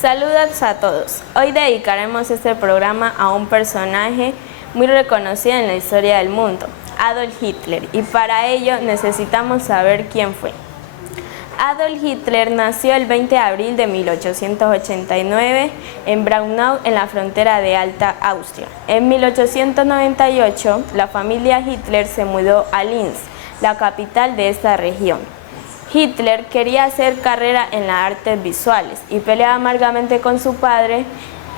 Saludos a todos. Hoy dedicaremos este programa a un personaje muy reconocido en la historia del mundo, Adolf Hitler, y para ello necesitamos saber quién fue. Adolf Hitler nació el 20 de abril de 1889 en Braunau, en la frontera de Alta Austria. En 1898, la familia Hitler se mudó a Linz, la capital de esta región. Hitler quería hacer carrera en las artes visuales y peleaba amargamente con su padre,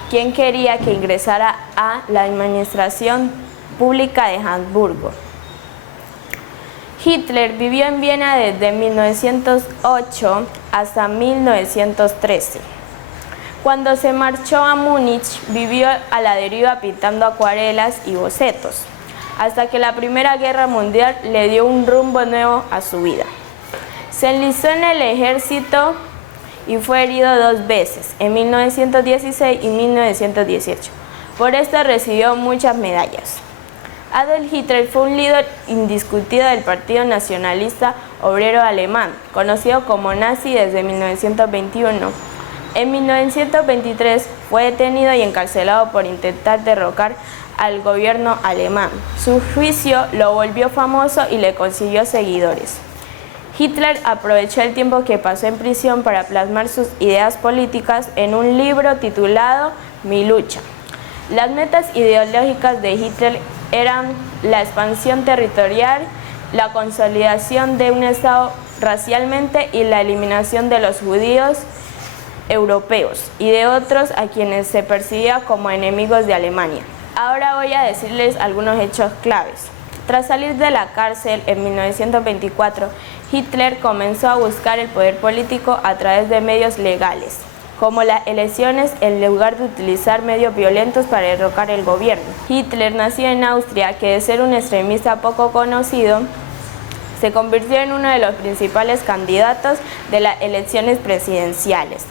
quien quería que ingresara a la administración pública de Hamburgo. Hitler vivió en Viena desde 1908 hasta 1913. Cuando se marchó a Múnich, vivió a la deriva pintando acuarelas y bocetos, hasta que la Primera Guerra Mundial le dio un rumbo nuevo a su vida. Se enlistó en el ejército y fue herido 2 veces, en 1916 y 1918. Por esto recibió muchas medallas. Adolf Hitler fue un líder indiscutido del Partido Nacionalista Obrero Alemán, conocido como nazi desde 1921. En 1923 fue detenido y encarcelado por intentar derrocar al gobierno alemán. Su juicio lo volvió famoso y le consiguió seguidores. Hitler aprovechó el tiempo que pasó en prisión para plasmar sus ideas políticas en un libro titulado Mi lucha. Las metas ideológicas de Hitler eran la expansión territorial, la consolidación de un Estado racialmente y la eliminación de los judíos europeos y de otros a quienes se percibía como enemigos de Alemania. Ahora voy a decirles algunos hechos claves. Tras salir de la cárcel en 1924, Hitler comenzó a buscar el poder político a través de medios legales, como las elecciones, en lugar de utilizar medios violentos para derrocar el gobierno. Hitler nació en Austria, que de ser un extremista poco conocido, se convirtió en uno de los principales candidatos de las elecciones presidenciales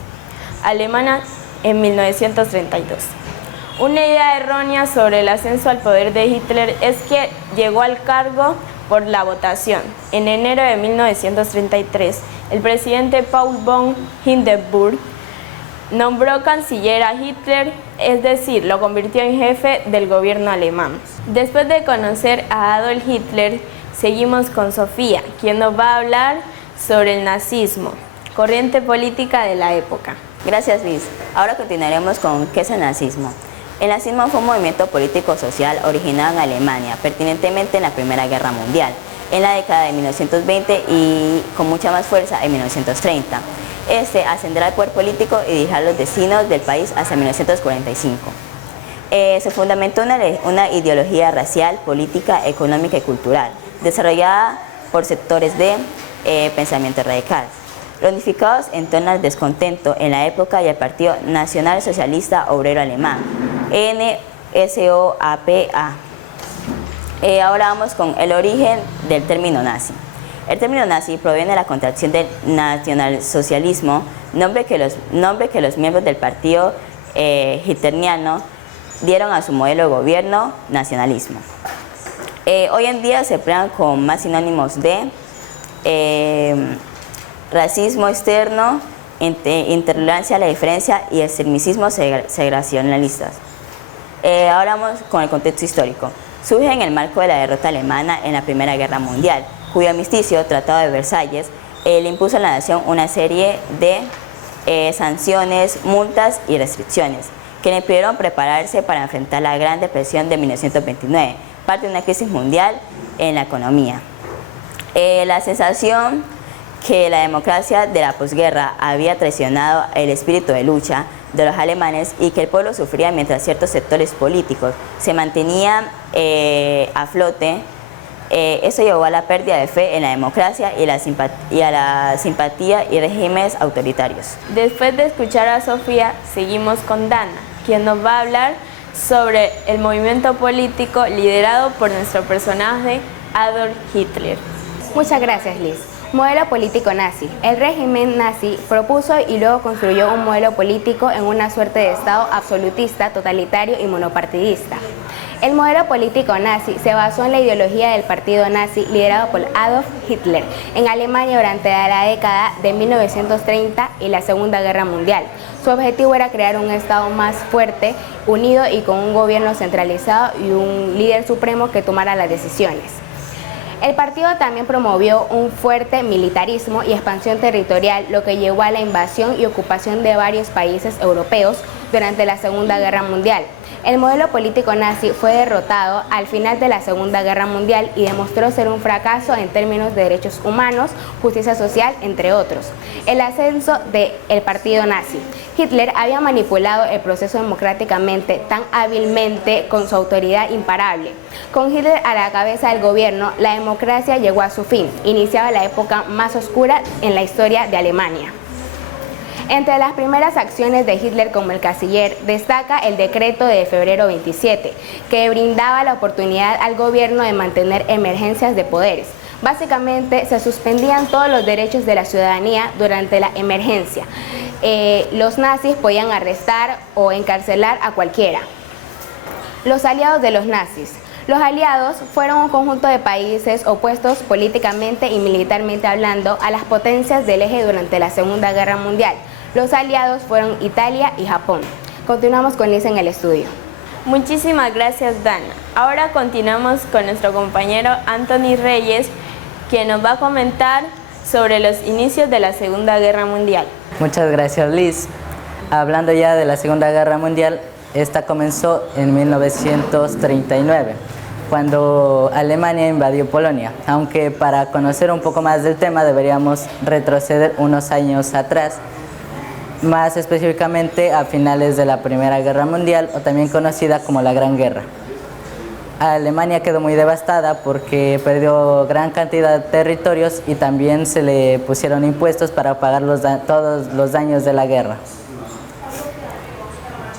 alemanas en 1932. Una idea errónea sobre el ascenso al poder de Hitler es que llegó al cargo por la votación. En enero de 1933, el presidente Paul von Hindenburg nombró canciller a Hitler, es decir, lo convirtió en jefe del gobierno alemán. Después de conocer a Adolf Hitler, seguimos con Sofía, quien nos va a hablar sobre el nazismo, corriente política de la época. Gracias, Liz. Ahora continuaremos con ¿qué es el nazismo? El nazismo fue un movimiento político-social originado en Alemania, pertinentemente en la Primera Guerra Mundial, en la década de 1920 y con mucha más fuerza en 1930. Ascenderá al poder político y dirigirá los destinos del país hasta 1945. Se fundamentó una ideología racial, política, económica y cultural, desarrollada por sectores de pensamiento radical, unificados en torno al descontento en la época y al Partido Nacional Socialista Obrero Alemán, NSOAPA. Ahora vamos con el origen del término nazi. El término nazi proviene de la contracción del nacionalsocialismo, nombre que los miembros del partido hitleriano dieron a su modelo de gobierno, nacionalismo. Hoy en día se emplean con más sinónimos de racismo externo, intolerancia a la diferencia y extremismo segregacionalistas. Ahora vamos con el contexto histórico. Surge en el marco de la derrota alemana en la Primera Guerra Mundial, cuyo armisticio, Tratado de Versalles, le impuso a la nación una serie de sanciones, multas y restricciones que le impidieron prepararse para enfrentar la Gran Depresión de 1929, parte de una crisis mundial en la economía. La sensación que la democracia de la posguerra había traicionado el espíritu de lucha de los alemanes y que el pueblo sufría mientras ciertos sectores políticos se mantenían a flote, eso llevó a la pérdida de fe en la democracia y a la simpatía y regímenes autoritarios. Después de escuchar a Sofía, seguimos con Dana, quien nos va a hablar sobre el movimiento político liderado por nuestro personaje Adolf Hitler. Muchas gracias, Liz. Modelo político nazi. El régimen nazi propuso y luego construyó un modelo político en una suerte de Estado absolutista, totalitario y monopartidista. El modelo político nazi se basó en la ideología del partido nazi liderado por Adolf Hitler en Alemania durante la década de 1930 y la Segunda Guerra Mundial. Su objetivo era crear un Estado más fuerte, unido y con un gobierno centralizado y un líder supremo que tomara las decisiones. El partido también promovió un fuerte militarismo y expansión territorial, lo que llevó a la invasión y ocupación de varios países europeos durante la Segunda Guerra Mundial. El modelo político nazi fue derrotado al final de la Segunda Guerra Mundial y demostró ser un fracaso en términos de derechos humanos, justicia social, entre otros. El ascenso del partido nazi. Hitler había manipulado el proceso democráticamente tan hábilmente con su autoridad imparable. Con Hitler a la cabeza del gobierno, la democracia llegó a su fin. Iniciaba la época más oscura en la historia de Alemania. Entre las primeras acciones de Hitler como el canciller destaca el decreto de febrero 27, que brindaba la oportunidad al gobierno de mantener emergencias de poderes. Básicamente se suspendían todos los derechos de la ciudadanía durante la emergencia. Los nazis podían arrestar o encarcelar a cualquiera. Los aliados de los nazis. Los aliados fueron un conjunto de países opuestos políticamente y militarmente hablando a las potencias del eje durante la Segunda Guerra Mundial. Los aliados fueron Italia y Japón. Continuamos con Liz en el estudio. Muchísimas gracias, Dana. Ahora continuamos con nuestro compañero Anthony Reyes, quien nos va a comentar sobre los inicios de la Segunda Guerra Mundial. Muchas gracias, Liz. Hablando ya de la Segunda Guerra Mundial, esta comenzó en 1939, cuando Alemania invadió Polonia. Aunque para conocer un poco más del tema deberíamos retroceder unos años atrás, más específicamente a finales de la Primera Guerra Mundial, o también conocida como la Gran Guerra. Alemania quedó muy devastada porque perdió gran cantidad de territorios y también se le pusieron impuestos para pagar todos los daños de la guerra.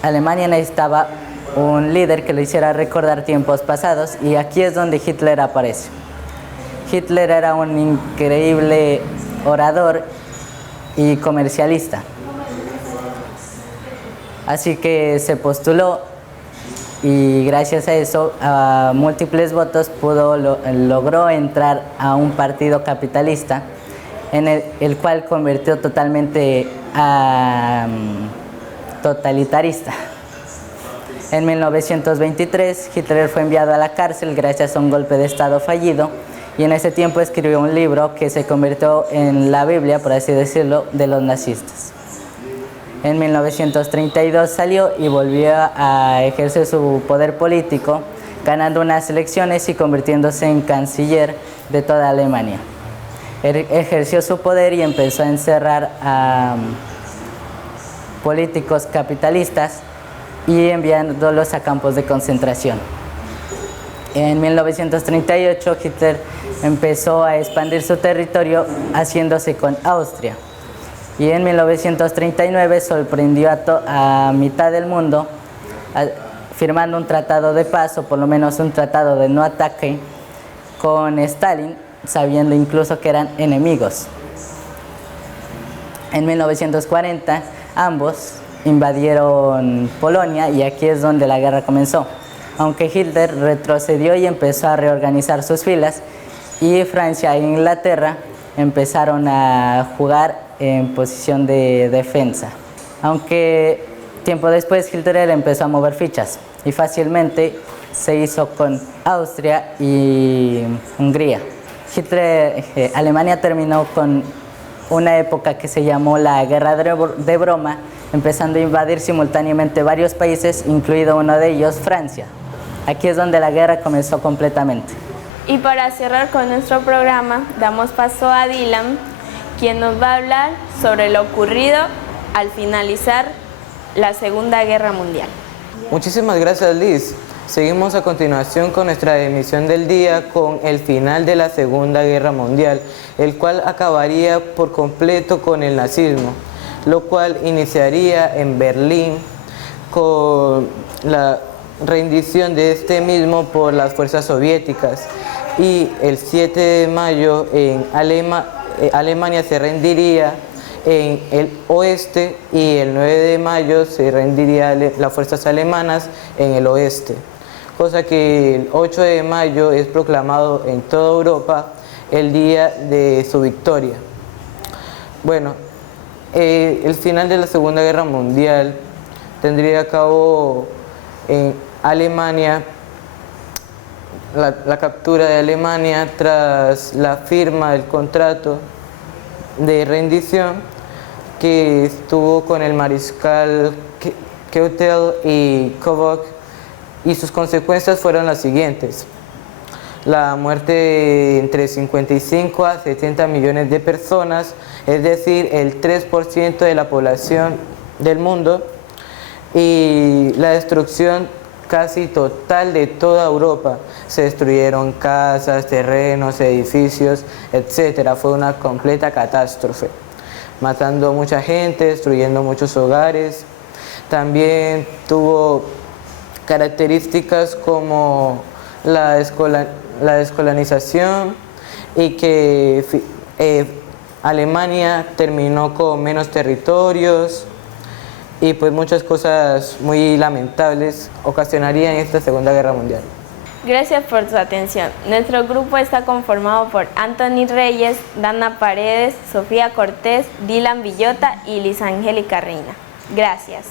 Alemania necesitaba un líder que le hiciera recordar tiempos pasados, y aquí es donde Hitler aparece. Hitler era un increíble orador y comercialista. Así que se postuló y gracias a eso, a múltiples votos, logró entrar a un partido capitalista en el cual convirtió totalmente a totalitarista. En 1923, Hitler fue enviado a la cárcel gracias a un golpe de Estado fallido, y en ese tiempo escribió un libro que se convirtió en la Biblia, por así decirlo, de los nazistas. En 1932 salió y volvió a ejercer su poder político, ganando unas elecciones y convirtiéndose en canciller de toda Alemania. Ejerció su poder y empezó a encerrar a políticos capitalistas y enviándolos a campos de concentración. En 1938 Hitler empezó a expandir su territorio haciéndose con Austria. Y en 1939 sorprendió a mitad del mundo firmando un tratado de paz, o por lo menos un tratado de no ataque, con Stalin, sabiendo incluso que eran enemigos. En 1940 ambos invadieron Polonia y aquí es donde la guerra comenzó. Aunque Hitler retrocedió y empezó a reorganizar sus filas, y Francia e Inglaterra empezaron a jugar en posición de defensa. Aunque tiempo después Hitler empezó a mover fichas y fácilmente se hizo con Austria y Hungría. Alemania terminó con una época que se llamó la Guerra de Broma, empezando a invadir simultáneamente varios países, incluido uno de ellos, Francia. Aquí es donde la guerra comenzó completamente. Y para cerrar con nuestro programa, damos paso a Dylan, quien nos va a hablar sobre lo ocurrido al finalizar la Segunda Guerra Mundial. Muchísimas gracias, Liz. Seguimos a continuación con nuestra emisión del día con el final de la Segunda Guerra Mundial, el cual acabaría por completo con el nazismo, lo cual iniciaría en Berlín con la rendición de este mismo por las fuerzas soviéticas, y el 7 de mayo en Alemania se rendiría en el oeste, y el 9 de mayo se rendiría las fuerzas alemanas en el oeste, cosa que el 8 de mayo es proclamado en toda Europa el día de su victoria. Bueno, El final de la Segunda Guerra Mundial tendría a cabo en Alemania, la captura de Alemania tras la firma del contrato de rendición que estuvo con el mariscal Keitel y Kovac, y sus consecuencias fueron las siguientes: la muerte de entre 55 a 70 millones de personas, es decir, el 3% de la población del mundo, y la destrucción casi total de toda Europa. Se destruyeron casas, terrenos, edificios, etc. Fue una completa catástrofe, matando a mucha gente, destruyendo muchos hogares. También tuvo características como la descolonización y que Alemania terminó con menos territorios, y pues muchas cosas muy lamentables ocasionarían esta Segunda Guerra Mundial. Gracias por su atención. Nuestro grupo está conformado por Anthony Reyes, Dana Paredes, Sofía Cortés, Dylan Villota y Liz Angélica Reina. Gracias.